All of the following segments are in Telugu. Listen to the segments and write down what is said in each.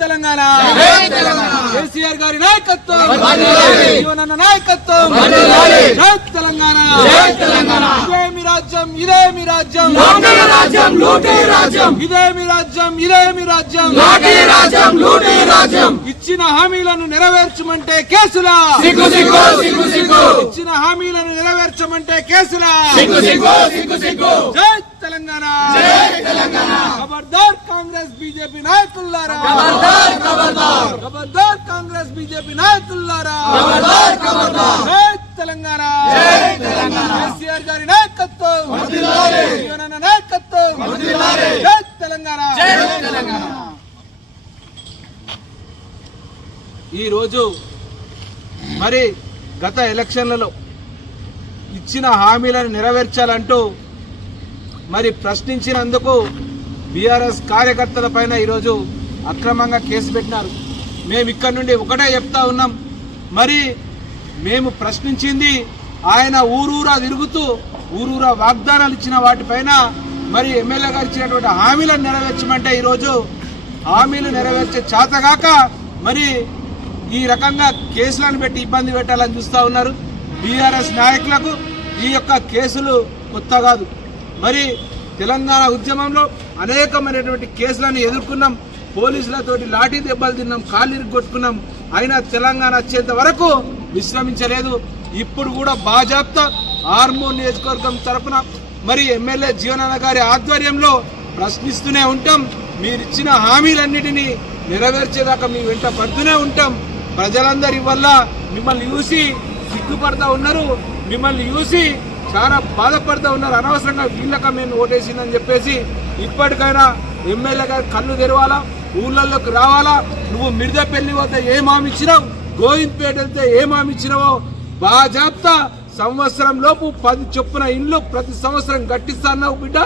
తెలంగాణ. కేసీఆర్ గారి నాయకత్వం. జీవనన్న నాయకత్వం. తెలంగాణ. ఇదే మీ రాజ్యం ఇదే మీ రాజ్యం. రాజ్యం లూటీ రాజ్యం. ఇదే మీ రాజ్యం ఇదే మీ రాజ్యం. లాఠీ రాజ్యం లూటీ రాజ్యం. ఇచ్చిన హామీలను నెరవేర్చమంటే కేసులా. ఇచ్చిన హామీలను నెరవేర్చమంటే కేసులా. జై తెలంగాణ. ఖబర్దార్ కాంగ్రెస్ బీజేపీ నాయకులారా. ఖబర్దార్ ఖబర్దార్ ఖబర్దార్ కాంగ్రెస్ బీజేపీ నాయకులారా. ఖబర్దార్ ఖబర్దార్ జై తెలంగాణ. కేసీఆర్ గారి నాయకత్వం. జీవనన్న నాయకత్వం. జై తెలంగాణ. ఈరోజు మరి గత ఎలక్షన్లలో ఇచ్చిన హామీలను నెరవేర్చాలంటూ మరి ప్రశ్నించినందుకు బీఆర్ఎస్ కార్యకర్తల పైన ఈరోజు అక్రమంగా కేసు పెట్టినారు. మేము ఇక్కడ నుండి ఒకటే చెప్తా ఉన్నాం. మరి మేము ప్రశ్నించింది ఆయన ఊరూరా తిరుగుతూ ఊరూరా వాగ్దానాలు ఇచ్చిన వాటిపైన మరి ఎమ్మెల్యే గారు ఇచ్చినటువంటి హామీలను నెరవేర్చమంటే ఈరోజు హామీలు నెరవేర్చే చేతగాక మరి ఈ రకంగా కేసులను పెట్టి ఇబ్బంది పెట్టాలని చూస్తూ ఉన్నారు బీఆర్ఎస్ నాయకులకు. ఈ యొక్క కేసులు కొత్త కాదు. మరి తెలంగాణ ఉద్యమంలో అనేకమైనటువంటి కేసులను ఎదుర్కొన్నాం. పోలీసులతోటి లాఠీ దెబ్బలు తిన్నాం కాళ్ళు కొట్టుకున్నాం అయినా తెలంగాణ వచ్చేంత వరకు విశ్రమించలేదు. ఇప్పుడు కూడా బాజాప్తా ఆర్మూర్ నియోజకవర్గం తరఫున మరి ఎమ్మెల్యే జీవనాన్న గారి ఆధ్వర్యంలో ప్రశ్నిస్తూనే ఉంటాం. మీరిచ్చిన హామీలన్నిటినీ నెరవేర్చేదాకా మీ వెంట పడుతూనే ఉంటాం. ప్రజలందరి వల్ల మిమ్మల్ని చూసి సిగ్గుపడతా ఉన్నారు. మిమ్మల్ని చూసి చాలా బాధపడుతూ ఉన్నారు. అనవసరంగా వీళ్ళక మేము ఓటేసిందని చెప్పేసి ఇప్పటికైనా ఎమ్మెల్యే గారు కళ్ళు తెరవాలా? ఊళ్ళల్లోకి రావాలా? నువ్వు మిర్దపల్లి వద్ద ఏం హామీ గోవింద్పేట వెళ్తే ఏం హామీ బాజాప్తా సంవత్సరం లోపు పది చొప్పున ఇండ్లు ప్రతి సంవత్సరం కట్టిస్తాన్నావు బిడ్డ.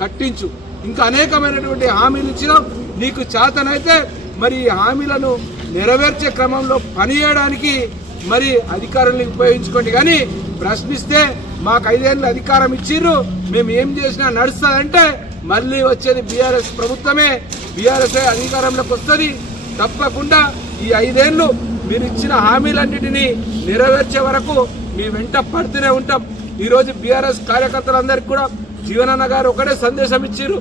కట్టించు. ఇంకా అనేకమైనటువంటి హామీలు ఇచ్చినావు. నీకు చేతనైతే మరి ఈ హామీలను నెరవేర్చే క్రమంలో పనిచేయడానికి మరి అధికారులను ఉపయోగించుకోండి. కానీ ప్రశ్నిస్తే మాకు ఐదేళ్ళు అధికారం ఇచ్చిర్రు. మేము ఏం చేసినా నడుస్తుందంటే మళ్ళీ వచ్చేది బీఆర్ఎస్ ప్రభుత్వమే. బీఆర్ఎస్ అధికారంలోకి వస్తుంది. తప్పకుండా ఈ ఐదేళ్ళు మీరు ఇచ్చిన హామీలన్నిటినీ నెరవేర్చే వరకు మీ వెంట పడుతూనే ఉంటాం. ఈరోజు బీఆర్ఎస్ కార్యకర్తలందరికీ కూడా జీవనన్న గారు ఒకటే సందేశం ఇచ్చారు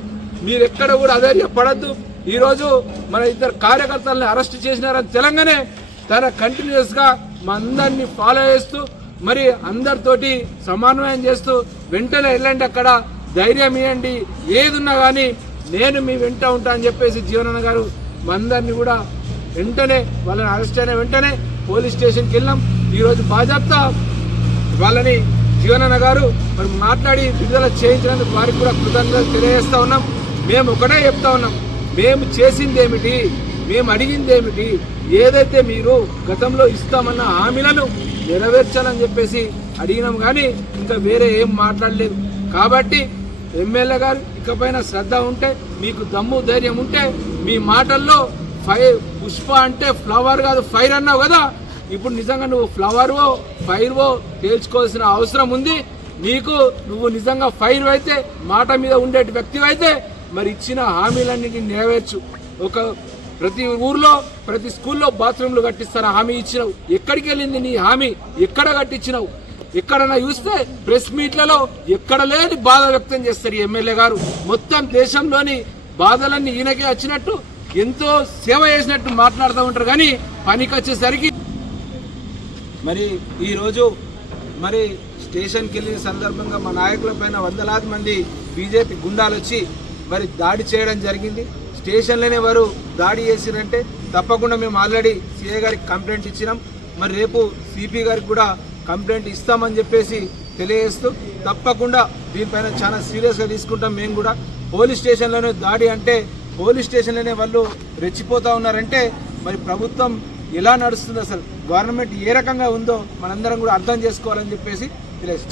మీరు ఎక్కడ కూడా అధైర్యపడద్దు. ఈరోజు మన ఇద్దరు కార్యకర్తలను అరెస్ట్ చేసినారని తెలంగాణ తన కంటిన్యూస్గా మా అందరినీ ఫాలో చేస్తూ మరి అందరితోటి సమన్వయం చేస్తూ వెంటనే వెళ్ళండి అక్కడ ధైర్యం ఇవ్వండి ఏదున్నా కానీ నేను మీ వెంట ఉంటా అని చెప్పేసి జీవనన్న గారు మందరిని కూడా వెంటనే వాళ్ళని అరెస్ట్ అయిన వెంటనే పోలీస్ స్టేషన్కి వెళ్ళాం ఈరోజు బాజాప్తా వాళ్ళని జీవనన్న గారు మరి మాట్లాడి విడుదల చేయించినందుకు వారికి కూడా కృతజ్ఞతలు తెలియజేస్తా ఉన్నాం. మేము ఒకటే చెప్తా ఉన్నాం. మేము చేసింది ఏమిటి మేము అడిగింది ఏమిటి ఏదైతే మీరు గతంలో ఇస్తామన్న హామీలను నెరవేర్చాలని చెప్పేసి అడిగినాం కానీ ఇంకా వేరే ఏం మాట్లాడలేదు. కాబట్టి ఎమ్మెల్యే గారు ఇకపైన శ్రద్ధ ఉంటే మీకు దమ్ము ధైర్యం ఉంటే మీ మాటల్లో ఫైర్ పుష్ప అంటే ఫ్లవర్ కాదు ఫైర్ అన్నావు కదా? ఇప్పుడు నిజంగా నువ్వు ఫ్లవర్వో ఫైర్వో తేల్చుకోవాల్సిన అవసరం ఉంది. నీకు నువ్వు నిజంగా ఫైర్ అయితే మాట మీద ఉండే వ్యక్తి అయితే మరి ఇచ్చిన హామీలన్నింటినీ నెరవేర్చు. ఒక ప్రతి ఊర్లో ప్రతి స్కూల్లో బాత్రూమ్లు కట్టిస్తాను హామీ ఇచ్చినావు? ఎక్కడికి వెళ్ళింది నీ హామీ? ఎక్కడ కట్టించినావు? ఎక్కడన్నా చూస్తే ప్రెస్ మీట్లలో ఎక్కడ లేని బాధ వ్యక్తం చేస్తారు ఎమ్మెల్యే గారు. మొత్తం దేశంలోని బాధలన్నీ ఈయనకే వచ్చినట్టు ఎంతో సేవ చేసినట్టు మాట్లాడుతూ ఉంటారు. కానీ పనికి వచ్చేసరికి మరి ఈరోజు మరి స్టేషన్కి వెళ్ళిన సందర్భంగా మా నాయకుల పైన వందలాది మంది బీజేపీ గుండాలు వచ్చి మరి దాడి చేయడం జరిగింది. స్టేషన్లోనే వారు దాడి చేసిరంటే తప్పకుండా మేము ఆల్రెడీ సిఐ గారికి కంప్లైంట్ ఇచ్చినాం. మరి రేపు సిపి గారికి కూడా కంప్లైంట్ ఇస్తామని చెప్పేసి తెలియజేస్తూ తప్పకుండా దీనిపైన చాలా సీరియస్గా తీసుకుంటాం మేము కూడా. పోలీస్ స్టేషన్లోనే దాడి అంటే పోలీస్ స్టేషన్లోనే వాళ్ళు రెచ్చిపోతా ఉన్నారంటే మరి ప్రభుత్వం ఎలా నడుస్తుంది అసలు? గవర్నమెంట్ ఏ రకంగా ఉందో మనందరం కూడా అర్థం చేసుకోవాలని చెప్పేసి తెలియజేస్తాం.